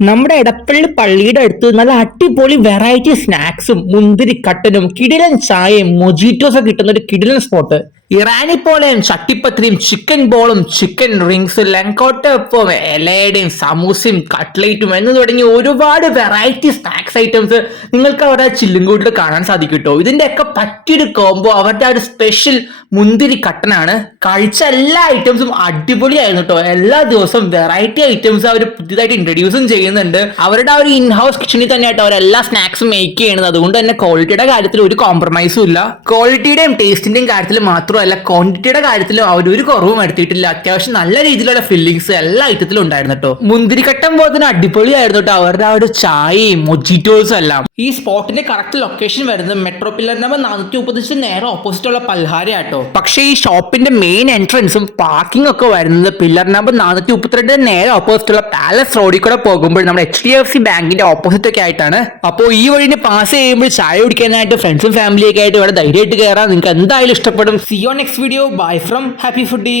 നമ്മുടെ എടപ്പള്ളി പള്ളിയുടെ അടുത്ത് നല്ല അടിപൊളി വെറൈറ്റി സ്നാക്സും മുന്തിരിക്കട്ടനും കിടിലൻ ചായയും മൊജീറ്റോസ് ഒക്കെ കിട്ടുന്ന ഒരു കിടിലൻ സ്പോട്ട്. ഇറാനി പോലെയും ചട്ടിപ്പത്തിരിയും ചിക്കൻ ബോളും ചിക്കൻ റിങ്സ് ലങ്കോട്ടപ്പം ഇലയുടെയും സമൂസയും കട്ട്ലേറ്റും എന്ന് തുടങ്ങി ഒരുപാട് വെറൈറ്റി സ്നാക്സ് ഐറ്റംസ് നിങ്ങൾക്ക് അവരുടെ ചില്ലുംകൂട്ടിൽ കാണാൻ സാധിക്കും കേട്ടോ. ഇതിന്റെയൊക്കെ പറ്റിയൊരു കോംബോ അവരുടെ ഒരു സ്പെഷ്യൽ മുന്തിരി കട്ടനാണ്. കഴിച്ച എല്ലാ ഐറ്റംസും അടിപൊളിയായിരുന്നു കേട്ടോ. എല്ലാ ദിവസവും വെറൈറ്റി ഐറ്റംസ് അവർ പുതിയതായിട്ട് ഇൻട്രൊഡ്യൂസും ചെയ്യുന്നുണ്ട്. അവരുടെ ആ ഒരു ഇൻ ഹൗസ് കിച്ചണിൽ തന്നെയായിട്ട് അവർ എല്ലാ സ്നാക്സും മേക്ക് ചെയ്യുന്നത്. അതുകൊണ്ട് തന്നെ ക്വാളിറ്റിയുടെ കാര്യത്തിൽ ഒരു കോംപ്രമൈസും ഇല്ല. ക്വാളിറ്റിയുടെയും ടേസ്റ്റിന്റെയും കാര്യത്തിൽ മാത്രമല്ല ക്വാണ്ടിറ്റിയുടെ കാര്യത്തിലും അവർ ഒരു കുറവും എടുത്തിട്ടില്ല. അത്യാവശ്യം നല്ല രീതിയിലുള്ള ഫില്ലിങ്സ് എല്ലാ ഐറ്റത്തിലും ഉണ്ടായിരുന്നു കേട്ടോ. മുന്തിരിക്കട്ടം പോലെ തന്നെ അടിപൊളിയായിരുന്നു കേട്ടോ അവരുടെ ആ ഒരു ചായയും മൊജിറ്റോസും എല്ലാം. ഈ സ്പോട്ടിന്റെ കറക്റ്റ് ലൊക്കേഷൻ വരുന്നത് മെട്രോ പില്ലർ നമ്പർ 435 നേരെ ഓപ്പോസിറ്റ് ഉള്ള പൽഹാര ആട്ടോ. പക്ഷേ ഈ ഷോപ്പിന്റെ മെയിൻ എൻട്രൻസും പാർക്കിംഗ് ഒക്കെ വരുന്നത് പില്ലർ നമ്പർ 432 നേരെ ഓപ്പോസിറ്റ് ഉള്ള പാലസ് റോഡിൽ കൂടെ പോകുമ്പോൾ നമ്മുടെ HDFC ബാങ്കിന്റെ ഓപ്പോസിറ്റ് ഒക്കെ ആയിട്ടാണ്. അപ്പോൾ ഈ വഴിനെ പാസ് ചെയ്യുമ്പോൾ ചായ കുടിക്കാനായിട്ട് ഫ്രണ്ട്സും ഫാമിലിയൊക്കെ ആയിട്ട് ഇവിടെ ധൈര്യമായിട്ട് കയറാം. നിങ്ങൾക്ക് എന്തായാലും ഇഷ്ടപ്പെടും. See you on next video. Bye from Happy Foodie.